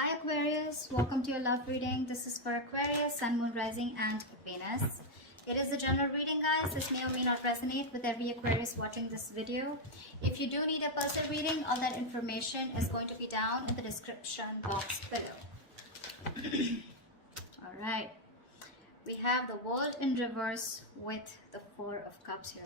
Hi Aquarius, welcome to your love reading. This is for Aquarius, Sun, Moon, Rising and Venus. It is a general reading, guys. This may or may not resonate with every Aquarius watching this video. If you do need a personal reading, all that information is going to be down in the description box below. Alright, we have the World in reverse with the Four of Cups here.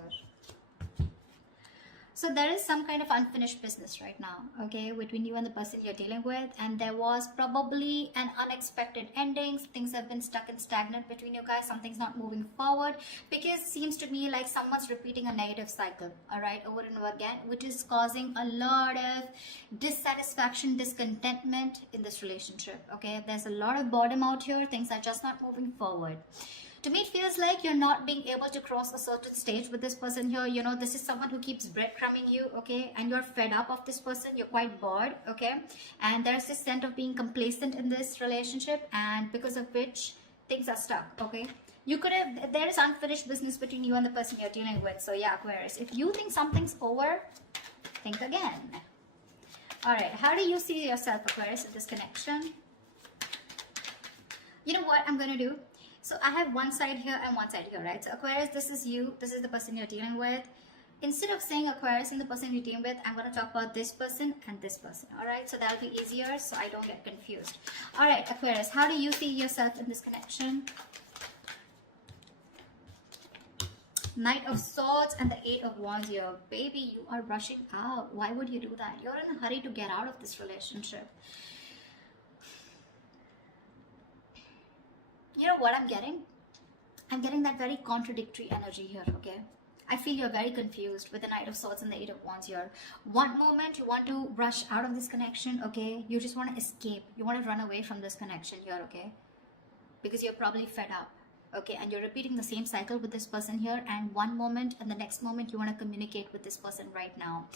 So there is some kind of unfinished business right now, okay, between you and the person you're dealing with, and there was probably an unexpected ending. Things have been stuck and stagnant between you guys. Something's not moving forward because it seems to me like someone's repeating a negative cycle, all right, over and over again, which is causing a lot of dissatisfaction, discontentment in this relationship, okay. There's a lot of boredom out here. Things are just not moving forward. To me, it feels like you're not being able to cross a certain stage with this person here. You know, this is someone who keeps breadcrumbing you, okay? And you're fed up of this person. You're quite bored, okay? And there's this sense of being complacent in this relationship, and because of which things are stuck, okay? You could have, there is unfinished business between you and the person you're dealing with. So yeah, Aquarius, if you think something's over, think again. All right, how do you see yourself, Aquarius, in this connection? You know what I'm going to do? So I have one side here and one side here, right? So Aquarius, this is you. This is the person you're dealing with. Instead of saying Aquarius and the person you're dealing with, I'm going to talk about this person and this person. All right? So that'll be easier so I don't get confused. All right, Aquarius, how do you see yourself in this connection? Knight of Swords and the Eight of Wands here. Baby, you are rushing out. Why would you do that? You're in a hurry to get out of this relationship. You know what I'm getting? I'm getting that very contradictory energy here, okay? I feel you're very confused with the Knight of Swords and the Eight of Wands here. One moment you want to rush out of this connection, okay? You just want to escape. You want to run away from this connection here, okay? Because you're probably fed up, okay? And you're repeating the same cycle with this person here, and one moment and the next moment you want to communicate with this person right now.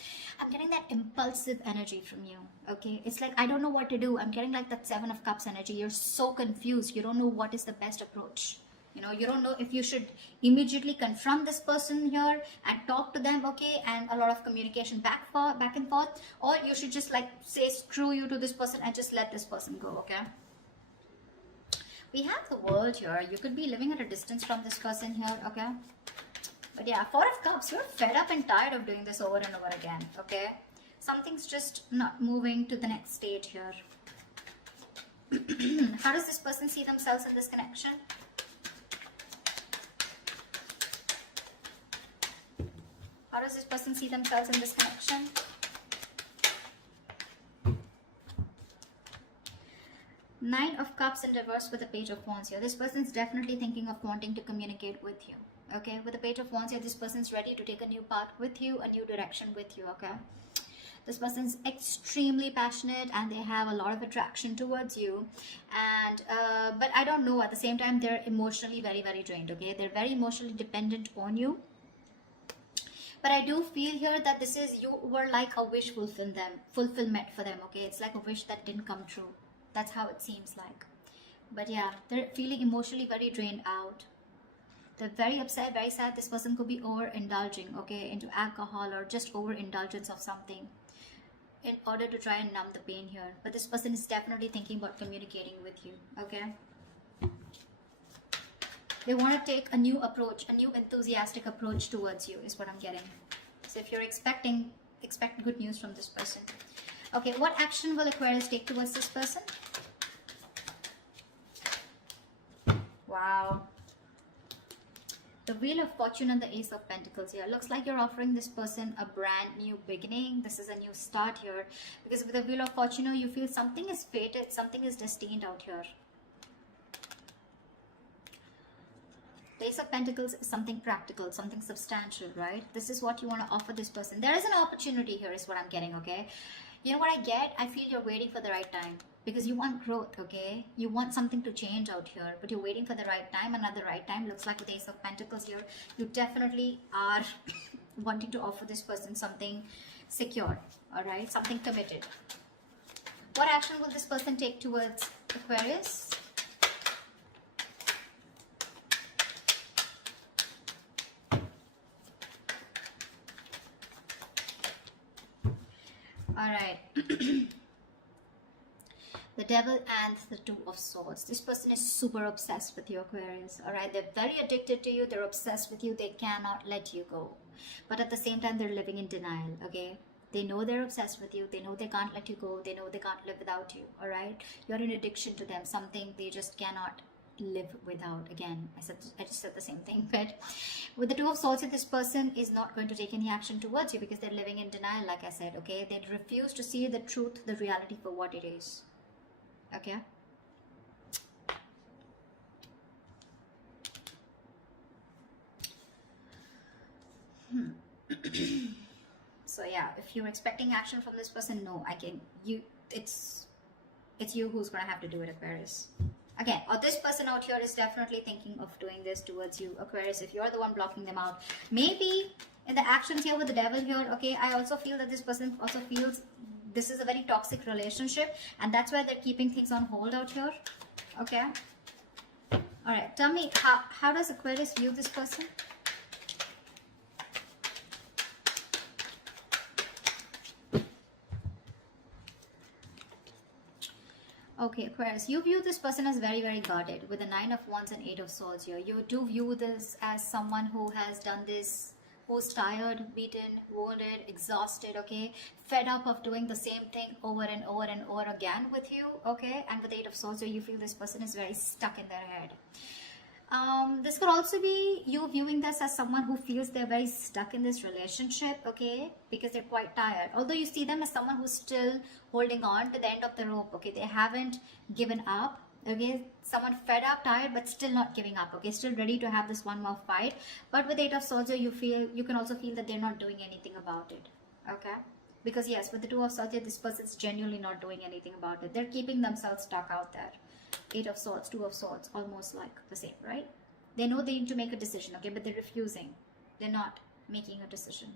I'm getting that impulsive energy from you, okay? It's like, I don't know what to do. I'm getting like that Seven of Cups energy. You're so confused. You don't know what is the best approach. You know, you don't know if you should immediately confront this person here and talk to them, okay? And a lot of communication back and forth. Or you should just like say screw you to this person and just let this person go, okay? We have the World here. You could be living at a distance from this person here, okay? But yeah, Four of Cups, you're fed up and tired of doing this over and over again, okay? Something's just not moving to the next stage here. How does this person see themselves in this connection? How does this person see themselves in this connection? Nine of Cups in reverse with the Page of Wands here. This person's definitely thinking of wanting to communicate with you, okay? With the Page of Wands here, this person's ready to take a new path with you, a new direction with you, okay? This person's extremely passionate and they have a lot of attraction towards you. And but I don't know, at the same time, they're emotionally very, very drained, okay? They're very emotionally dependent on you. But I do feel here that this is, you were like a wish fulfillment for them, okay? It's like a wish that didn't come true. That's how it seems like. But yeah, they're feeling emotionally very drained out. They're very upset, very sad. This person could be overindulging, okay, into alcohol or just overindulgence of something in order to try and numb the pain here. But this person is definitely thinking about communicating with you, okay? They want to take a new approach, a new enthusiastic approach towards you is what I'm getting. So if you're expect good news from this person. Okay, what action will Aquarius take towards this person? Wow. The Wheel of Fortune and the Ace of Pentacles here. Looks like you're offering this person a brand new beginning. This is a new start here. Because with the Wheel of Fortune, you feel something is fated, something is destined out here. The Ace of Pentacles is something practical, something substantial, right? This is what you want to offer this person. There is an opportunity here is what I'm getting, okay? You know what I get? I feel you're waiting for the right time. Because you want growth, okay? You want something to change out here. But you're waiting for the right time. And at the right time, looks like with the Ace of Pentacles here, you definitely are wanting to offer this person something secure, alright? Something committed. What action will this person take towards Aquarius? Alright. The Devil and the Two of Swords. This person is super obsessed with you, Aquarius. All right, they're very addicted to you. They're obsessed with you. They cannot let you go. But at the same time, they're living in denial, okay? They know they're obsessed with you. They know they can't let you go. They know they can't live without you, all right? You're in addiction to them, something they just cannot live without. Again, I just said the same thing. But with the Two of Swords, this person is not going to take any action towards you because they're living in denial, like I said, okay? They refuse to see the truth, the reality for what it is, okay? So yeah, if you're expecting action from this person, no, it's you who's gonna have to do it, Aquarius. Again, or this person out here is definitely thinking of doing this towards you, Aquarius, if you're the one blocking them out. Maybe in the actions here with the Devil here, okay, I also feel that this person also feels this is a very toxic relationship, and that's why they're keeping things on hold out here, okay? All right, tell me, how does Aquarius view this person? Okay, Aquarius, you view this person as very, very guarded with the 9 of Wands and 8 of Swords here. You do view this as someone who has done this, who's tired, beaten, wounded, exhausted, okay? Fed up of doing the same thing over and over and over again with you, okay? And with the 8 of Swords here, you feel this person is very stuck in their head. This could also be you viewing this as someone who feels they're very stuck in this relationship, okay, because they're quite tired. Although you see them as someone who's still holding on to the end of the rope, okay, they haven't given up, okay, someone fed up, tired, but still not giving up, okay, still ready to have this one more fight. But with 8 of Swords, you can also feel that they're not doing anything about it, okay, because yes, with the 2 of Swords, this person's genuinely not doing anything about it. They're keeping themselves stuck out there. 8 of Swords, 2 of Swords, almost like the same, right? They know they need to make a decision, okay, but they're refusing. They're not making a decision.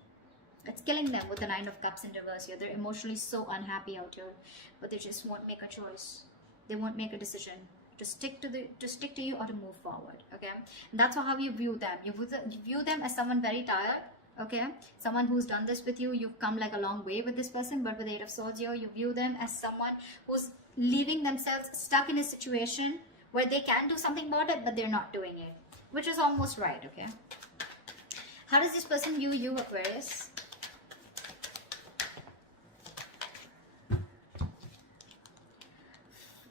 It's killing them with the 9 of Cups in reverse here. They're emotionally so unhappy out here, but they just won't make a choice. They won't make a decision to stick to you or to move forward, okay? And that's how you view them. You view them as someone very tired, okay? Someone who's done this with you. You've come like a long way with this person, but with 8 of Swords here, you view them as someone who's leaving themselves stuck in a situation where they can do something about it, but they're not doing it, which is almost right, okay? How does this person view you, Aquarius?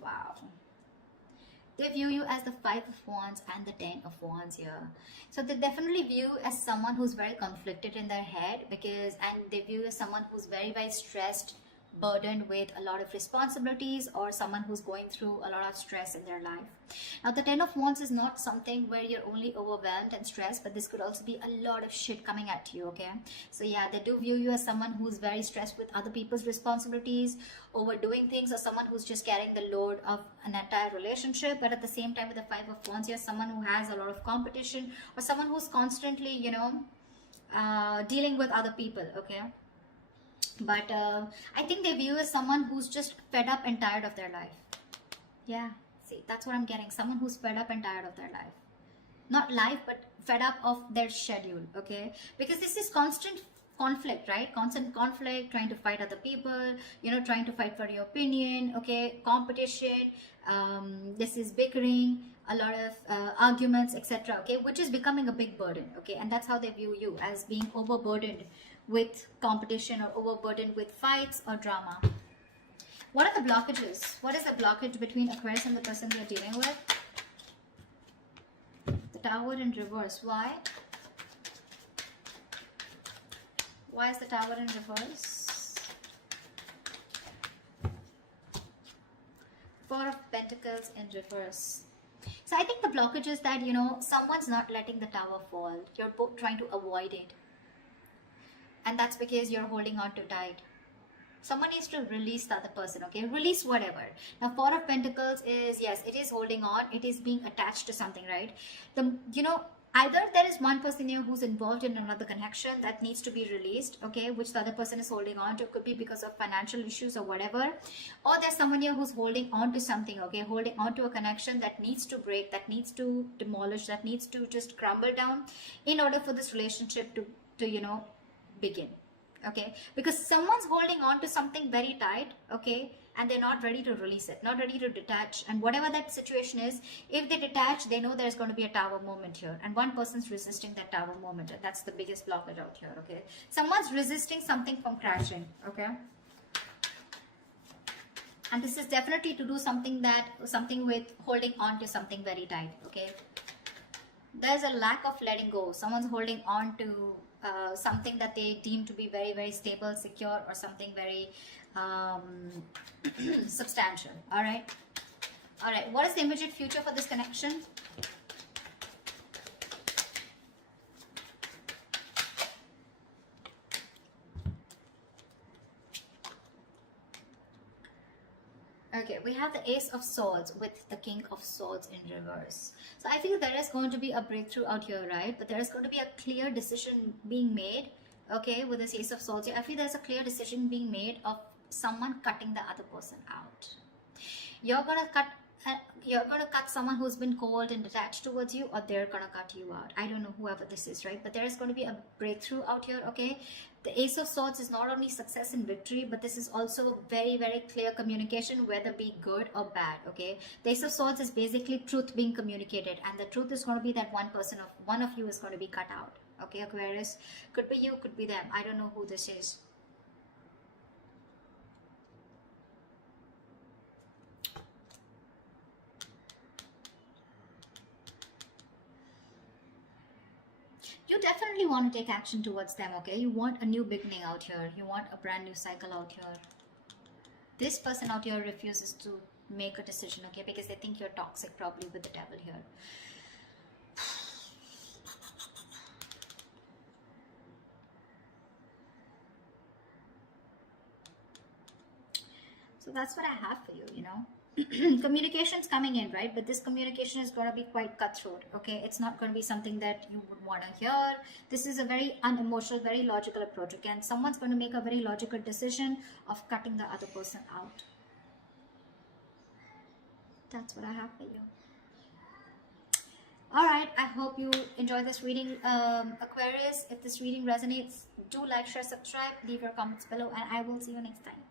Wow. They view you as the 5 of Wands and the 10 of Wands here. So they definitely view you as someone who's very conflicted in their head, and they view you as someone who's very, very stressed, burdened with a lot of responsibilities, or someone who's going through a lot of stress in their life. Now the 10 of Wands is not something where you're only overwhelmed and stressed, but this could also be a lot of shit coming at you, okay? So yeah, they do view you as someone who's very stressed with other people's responsibilities, overdoing things, or someone who's just carrying the load of an entire relationship. But at the same time, with the 5 of Wands, you're someone who has a lot of competition, or someone who's constantly, you know, dealing with other people, okay? But I think they view as someone who's just fed up and tired of their life. Yeah, see, that's what I'm getting. Someone who's fed up and tired of their life. Not life, but fed up of their schedule, okay? Because this is constant conflict, right? Constant conflict, trying to fight other people, you know, trying to fight for your opinion, okay? Competition, this is bickering, a lot of arguments, etc., okay? Which is becoming a big burden, okay? And that's how they view you, as being overburdened with competition or overburdened with fights or drama. What are the blockages? What is the blockage between Aquarius and the person you're dealing with? The Tower in reverse. Why? Why is the Tower in reverse? 4 of Pentacles in reverse. So I think the blockage is that, you know, someone's not letting the tower fall. You're both trying to avoid it. And that's because you're holding on too tight. Someone needs to release the other person, okay? Release whatever. Now, 4 of Pentacles is, yes, it is holding on. It is being attached to something, right? You know, either there is one person here who's involved in another connection that needs to be released, okay, which the other person is holding on to. It could be because of financial issues or whatever. Or there's someone here who's holding on to something, okay, holding on to a connection that needs to break, that needs to demolish, that needs to just crumble down in order for this relationship to you know, begin, okay? Because someone's holding on to something very tight, okay, and they're not ready to release it, not ready to detach. And whatever that situation is, if they detach, they know there's going to be a tower moment here, and one person's resisting that tower moment, and that's the biggest blockage out here. Okay, someone's resisting something from crashing. Okay, and this is definitely to do something with holding on to something very tight. Okay, there's a lack of letting go. Someone's holding on to something that they deem to be very, very stable, secure, or something very substantial. All right, what is the immediate future for this connection? Okay, we have the Ace of Swords with the King of Swords in reverse. So I feel there is going to be a breakthrough out here, right? But there is going to be a clear decision being made, okay, with this Ace of Swords here. I feel there's a clear decision being made of someone cutting the other person out. You're going to cut someone who's been cold and detached towards you, or they're going to cut you out. I don't know, whoever this is, right? But there is going to be a breakthrough out here, okay? The Ace of Swords is not only success and victory, but this is also very, very clear communication, whether be good or bad, okay? The Ace of Swords is basically truth being communicated, and the truth is going to be that one of you is going to be cut out, okay, Aquarius? Could be you, could be them. I don't know who this is. You definitely want to take action towards them, okay? You want a new beginning out here. You want a brand new cycle out here. This person out here refuses to make a decision, okay? Because they think you're toxic, probably with the devil here. So that's what I have for you, you know. Communication's coming in, right? But this communication is going to be quite cutthroat, okay? It's not going to be something that you would want to hear. This is a very unemotional, very logical approach. Again, someone's going to make a very logical decision of cutting the other person out. That's what I have for you. All right, I hope you enjoy this reading, Aquarius. If this reading resonates, do like, share, subscribe, leave your comments below, and I will see you next time.